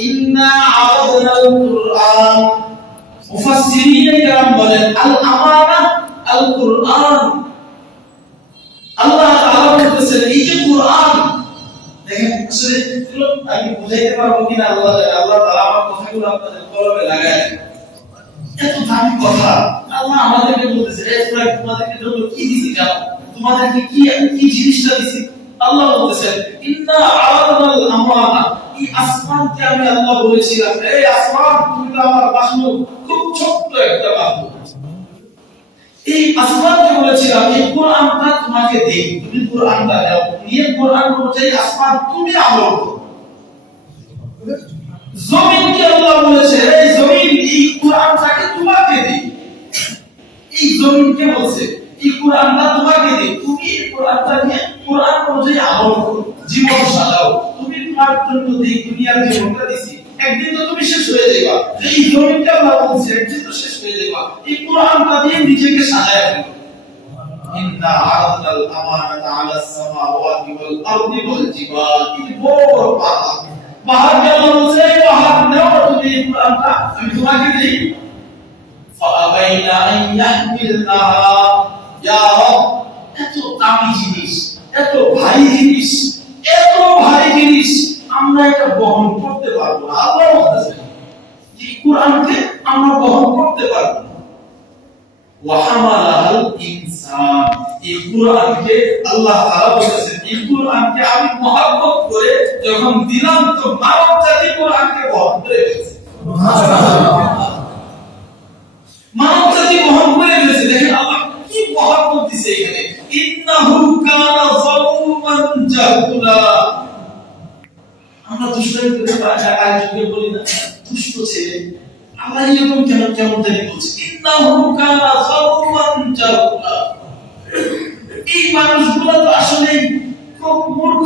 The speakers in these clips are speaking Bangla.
ইন্না আরাদনাল কুরআন মুফাসসিরিন کرام বলেন আল আমানা আল কুরআন আল্লাহ তাআলা বলতেছেন এই যে কুরআন দেখেন আসলে আমি বুঝাইতে পারবো কিনা আল্লাহ তাআলা আমার কথাগুলো আপনাদের কলমে লাগায় এত দামি কথা আল্লাহ আমাদেরকে বলতেছে এই সূরা তোমাদেরকে জন্য কি দিছি জানো তোমাদেরকে কি জিনিসটা দিছি আল্লাহ বলতেছেন ইন্না আরাদনাল আমানা এই আসমানকে আমি আল্লাহ বলেছিলাম এই আসমান তুমি তো আমার মাখলুক খুব ছোট্ট একটা মাখলুক এই আসমানকে বলেছিলাম এই কোরআনটা তোমাকে দেই তুমি কোরআনটা নাও নিয়ে কোরআন অনুযায়ী আসমান তুমি আমল করো জমিনকে আল্লাহ বলেছে এই জমিন এই কোরআনটাকে তোমাকে দেই এই জমিনকে বলছে এই কোরআনটা তোমাকে দেই তুমি এই কোরআনটা নিয়ে কোরআন অনুযায়ী আমল করো জীবন সাজাও তুমি তোমার জন্য এই দুনিয়ার জীবনটা দিছি একদিন তো তুমি শেষ হয়ে যাবে এই জমিনটা আল্লাহ বলছে একদিন তো শেষ হয়ে যাবে এই কোরআনটা দিয়ে নিজেকে সাজায় ফেলো ইন্না আরাদনাল আমানাতা আলাস সামাওয়াতি ওয়াল আরদি ওয়াল জিবাল এই বড় পাহাড়কে আল্লাহ বলছে পাহাড় নাও তুমি এই কোরআনটা আমি তোমাকে দেই ফাআবাইনা আন ইয়াহমিলনাহা ইয়া রব এত দামি জিনিস এত ভারী জিনিস আমরা এটা বহন করতে পারবো না আল্লাহ বলতেছেন এই কোরআনকে আমরা বহন করতে পারবো না ওয়া হামালাল ইনসান এই কোরআনকে আল্লাহ তাআলা বলেছেন এই কোরআনকে আমি মহব্বত করে যখন দিলাম তো মানব জাতি কোরআনকে বহন করে ফেলেছে মানব জাতি বহন করে ফেলেছে দেখেন আল্লাহ কি মহব্বত দিয়েছে এখানে ইন্নাহু কানা যালুমান জাহুলা আমরা দুষ্টামি করে আজ যুগে বলি না দুষ্ট ছেলে আল্লাহ এরকম কেমন জানি বলছে ইন্নাহু কানা যালুমান জাহুলা এই মানুষগুলো তো আসলে খুব মূর্খ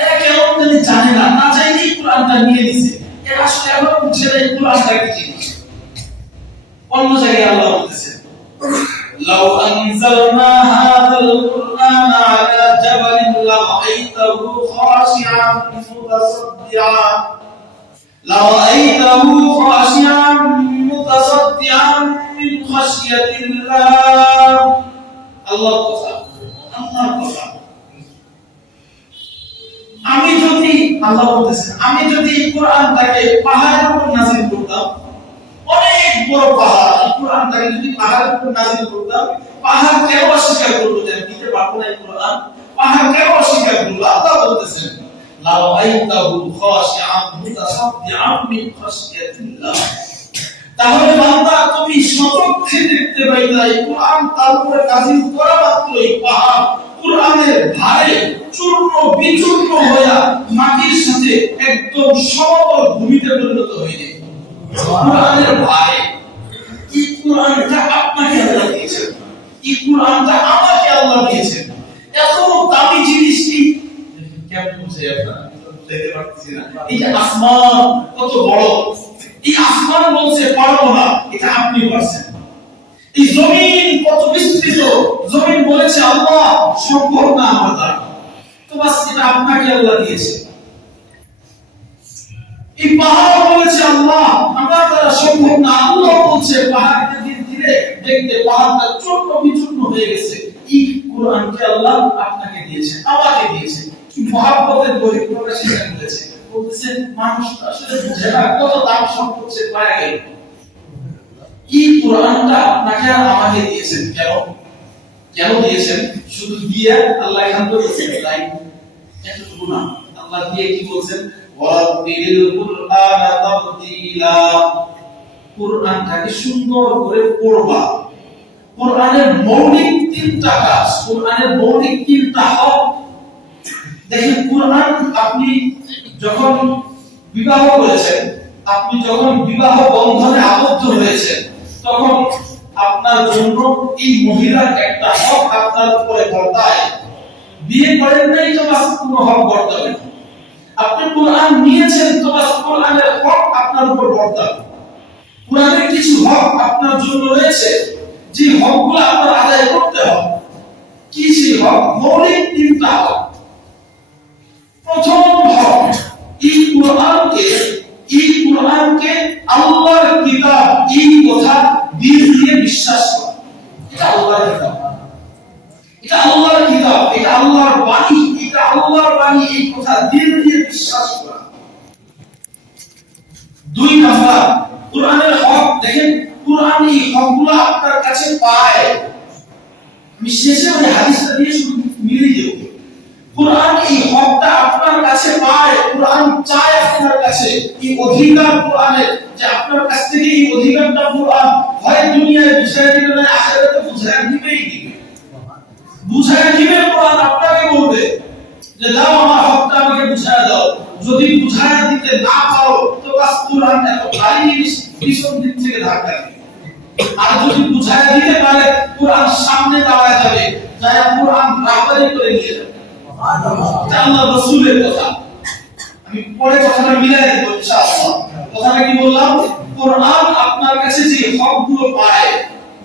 এরা কেমন জানি জানে না চাইলেই কোরআনটা নিয়ে নিছে এরা আসলে এখন বুঝে না কোরআনটা কি জিনিস অন্য জায়গায় আল্লাহ বলতেছেন লাউ আনজালনা হাযাল কুরআনা আলা জাবালিন লারাআইতাহু খাশিআন মুতাসাদ্দিআন লারাআইতাহু খাশিআন মুতাসাদ্দিআন মিন খাশিয়াতিল্লাহ আল্লাহ কথা আমি যদি আল্লাহ বলতেছেন আমি যদি কোরআনটাকে পাহাড়ের উপর নাযিল করতাম অনেক বড় পাহাড় এই কোরআনটাকে যদি পাহাড়ের উপর নাযিল করতাম পাহাড় কেন অস্বীকার করবে যে দিতে পারবো না এই কোরআন পাহাড় কেন অস্বীকার করবে আল্লাহ বলতেছেন লারাআইতাহু খাশিআন মুতাসাদ্দিআন মিন খাশিয়াতিল্লাহ তাহলে বান্দা তুমি সচক্ষে দেখতে পাইলা এই কোরআন তার উপরে নাযিল করা মাত্রই পাহাড় কোরআনের ভারে চূর্ণ বিচূর্ণ হয়ে মাটির সাথে একদম সমতল ভূমিতে পরিণত হয়ে যায় কোরআনের ভারে এই কোরআনটা আপনাকে আল্লাহ দিয়েছেন এই কোরআনটা আমাকে আল্লাহ দিয়েছেন এত দামি জিনিস কি কেমন বুঝে আপনারা বুঝাইতে পারতেছি না এই যে আসমান কত বড় এই আসমান বলছে পারবো না এটা আপনি পারছেন এই জমিন কত বিস্তৃত জমিন বলেছে আল্লাহ সম্ভব না আমার দ্বারা তো বাস এটা আপনাকে আল্লাহ দিয়েছে এই পাহাড় বলেছে আল্লাহ আমার দ্বারা সম্ভব না আল্লাহ বলছে পাহাড়কে ধীরে ধীরে দেখতে পাহাড়টা চূর্ণ বিচূর্ণ হয়ে গেছে এই কোরআনকে আল্লাহ আপনাকে দিয়েছে আমাকে দিয়েছে কি মহব্বতের পরিপূর্ণতা সেখানে বলেছে বলতেছেন মানুষ আসলে বুঝে না কত দাম সম্পদ সে পায় গেল এই কোরআনটা আপনাকে আর আমাকে দিয়েছেন কেন দিয়েছেন শুধু দিয়ে আল্লাহ এখান থেকে বলছেন তাই এতটুকু না আল্লাহ দিয়ে কি বলছেন ওয়ারাতিল কুরআনা তারতিলা কোরআনটাকে সুন্দর করে পড়বা কোরআনের মৌলিক তিনটা কাজ কোরআনের মৌলিক তিনটা হক দেখেন কোরআন আপনি যখন বিবাহ করেছেন আপনি যখন বিবাহ বন্ধনে আবদ্ধ হয়েছেন তখন আপনার জন্য এই মহিলার একটা হক আপনার উপরে বর্তায় বিয়ে করেন নাই তো বাস কোনো হক বর্তাবে আপনি কোরআন নিয়েছেন তো বাস কোরআনের হক আপনার উপর বর্তাবে কোরআনের কিছু হক আপনার জন্য রয়েছে যে হকগুলো আপনার আদায় করতে হবে কি সেই হক মৌলিক তিনটা হক প্রথম হক এই কোরআনকে দুই নাম্বার কোরআনের হক। দেখেন কোরআন এই হকগুলো আপনার কাছে পায়। আমি শেষে ওই হাদিসটা দিয়ে শুরু মিলিয়ে দেব। কোরআন এই হকটা আপনার কাছে পায়, কোরআন চায় আপনার কাছে এই অধিকার কোরআনের, যে আপনার কাছ থেকে এই অধিকারটা কোরআন হয় দুনিয়ায় বুঝায় দিবে না আখিরাতে বুঝায় দিবেই দিবে। বুঝায় দিবে কোরআন আপনাকে বলবে যে দাও আমার হকটা আমাকে বুঝায় দাও। যদি বুঝায় দিতে না পারো তো বাস কোরআন এত ভারী জিনিস পিছন দিক থেকে ধাক্কা দিবে। আর যদি বুঝায় দিতে পারে কোরআন সামনে দাঁড়ায় যাবে, যায় কোরআন রাহবারি করে নিয়ে যাবে। আল্লাহ রাসূলের কথা, আমি পরে কথাটা মিলাই দেব ইনশাআল্লাহ। কথাটা কি বললাম? কোরআন আপনার কাছে যে হকগুলো পায়,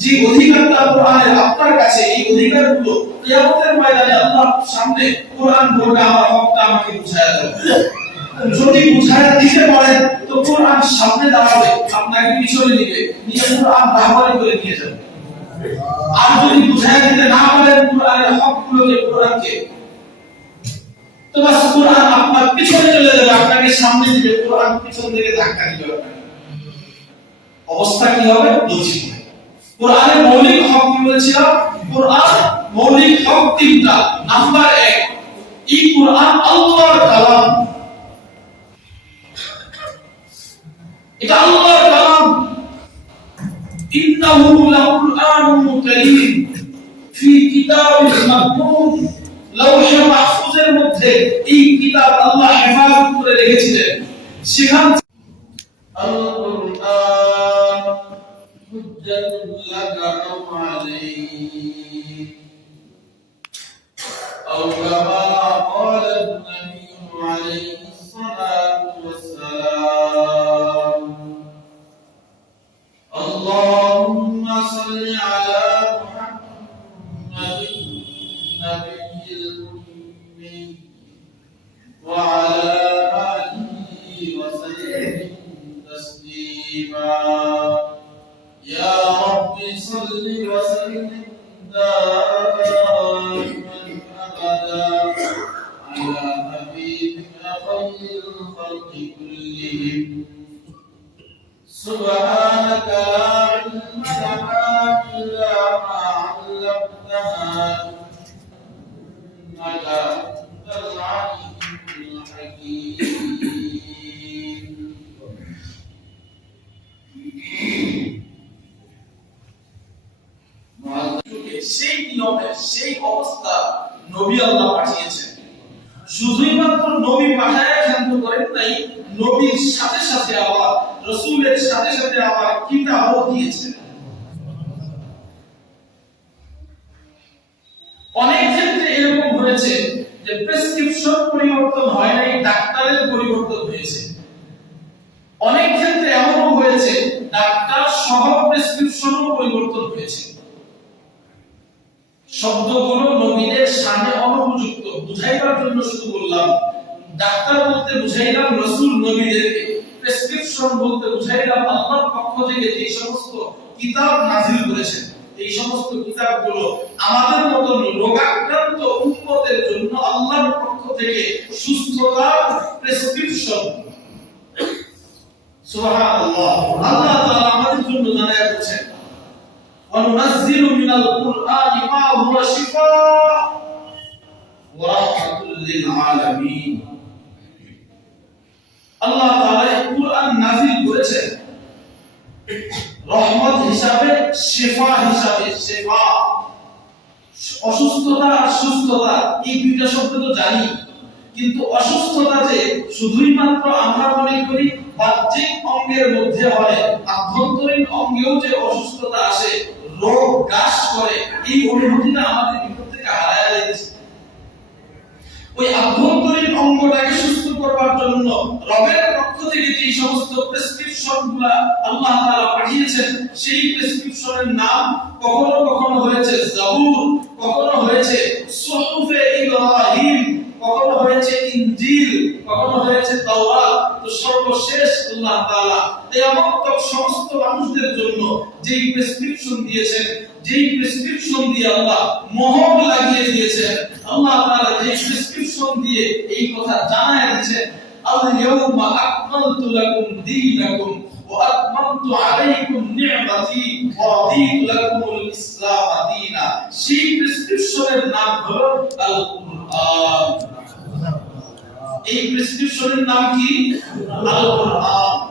যে অধিকারটা কোরআনের আপনার কাছে, এই অধিকারগুলো কিয়ামতের ময়দানে আল্লাহর সামনে কোরআন বলবে আমার হকটা আমাকে বুঝায় দাও। যদি বুঝায় দিতে পারেন তো কোরআন সামনে দাঁড়াবে, আপনাকে পিছনে নিবে, নিয়ে কোরআন রাহবারি করে নিয়ে যাবে। আর যদি বুঝায় দিতে না পারেন কোরআনের হকগুলোকে, কোরআনকে, তো বাস কোরআন আপনার পিছনে চলে যাবে, আপনাকে সামনে দিবে, কোরআন পিছন থেকে ধাক্কা দিবে। অবস্থা কি হবে? বুঝি কোরআনের মৌলিক হক কি বলেছিলাম? কোরআন মৌলিক হক তিনটা। নাম্বার 1, এই কোরআন আল্লাহর কালাম। এটা আল্লাহর কালাম। ইন্নাহু লাকুরআনুন কারীম ফি কিতাবিন মাকনুন। লাওহে মাহফুজের মধ্যে এই কিতাব আল্লাহ হেফাজত করে রেখেছিলেন। সেখান আল-কুরআন হুজ্জাতুল লাকা আও আলাইক আও কামা ক্বালা আন-নাবিয়্যু আলাইহিস সালাতু ওয়াস-সালাম। আল্লাহুম্মা সাল্লি আলা মুহাম্মাদিন নাবিয়্যিল উম্মি ওয়া আলা আলিহি ওয়া সাল্লিম তাসলিমা। ইয়া রাব্বি সাল্লি ওয়া সাল্লিম দাইমান আবাদা আলা হাবিবিকা খায়রil খালqi কুল্লিহিম। সুবহানাকা লা ইলমা লানা ইল্লা মা 'allamtana ইন্নাকা আনতাল আলিমুল হাকীম। সেই নিয়মে, সেই অবস্থা নবী আল্লাহ পাঠিয়েছেন। শুধুই মাত্র নবী পাঠায় ক্ষান্ত করেন নাই, নবীর সাথে সাথে আবার রাসূলের সাথে সাথে আবার কিতাবও দিয়েছেন। অনেক ক্ষেত্রে এরকম হয়েছে যে প্রেসক্রিপশন পরিবর্তন হয় নাই, ডাক্তারের পরিবর্তন হয়েছে। অনেক ক্ষেত্রে এমনও হয়েছে ডাক্তার সহ প্রেসক্রিপশনও পরিবর্তন হয়েছে। শব্দগুলো নবীদের শানে অনুপযুক্ত, বুঝাইবার জন্য শুধু বললাম। ডাক্তার বলতে বুঝাইলাম রাসূল নবীদেরকে, প্রেসক্রিপশন বলতে বুঝাইলাম আল্লাহর পক্ষ থেকে যে সমস্ত কিতাব নাযিল করেছেন, এই সমস্ত কিতাবগুলো আমাদের মতো রোগাক্রান্ত উম্মতের জন্য আল্লাহর পক্ষ থেকে সুস্থতার প্রেসক্রিপশন। সুবহানাল্লাহ। আল্লাহ তাআলা আমাদের জন্য জানায়া দিয়েছেন وَنُنَزِّلُ مِنَ الْقُرْآنِ مَا هُوَ شِفَاءٌ وَرَحْمَةٌ لِلْعَالَمِينَ। আল্লাহ তাআলা এই কুরআন নাযিল করেছেন রহমত হিসাবে, শিফা হিসাবে। শিফা অসুস্থতা আর সুস্থতা, এই দুইটা শব্দ তো জানি, কিন্তু অসুস্থতা যে শুধুই মাত্র আমরা মনে করি বাহ্যিক অঙ্গের মধ্যে হয়, আভ্যন্তরীণ অঙ্গেও যে অসুস্থতা আসে, রোগ গ্রাস করে, এই অনুভূতিটা আমাদের ভিতর থেকে হারায় যাচ্ছে। ওই আভ্যন্তরীণ অঙ্গটাকে সুস্থ করবার জন্য রবের পক্ষ থেকে যে সমস্ত প্রেসক্রিপশনগুলো আল্লাহ তাআলা পাঠিয়েছেন, সেই প্রেসক্রিপশনের নাম কখনো কখনো হয়েছে জাবুর, কখনো হয়েছে সুহুফে ইব্রাহিম, কখনো হয়েছে ইনজিল, কখনো হয়েছে তাওরাত। তো সর্বশেষ আল্লাহ তাআলা কিয়ামত তক সমস্ত মানুষদের জন্য যেই প্রেসক্রিপশন দিয়েছেন, যেই প্রেসক্রিপশন দিয়ে আল্লাহ মোহর লাগিয়ে দিয়েছেন, আল্লাহ তাআলা যেই প্রেসক্রিপশন দিয়ে এই কথা জানায় দিয়েছেন, আল ইয়াউমা আকমালতু লাকুম দীনাকুম ওয়া আতমামতু আলাইকুম নি'মাতি ওয়া রাদিতু লাকুমুল ইসলাম দীনা। সেই প্রেসক্রিপশনের নাম হলো আল কুরআন। এই প্রেসক্রিপশনের নাম কি? আল কুরআন।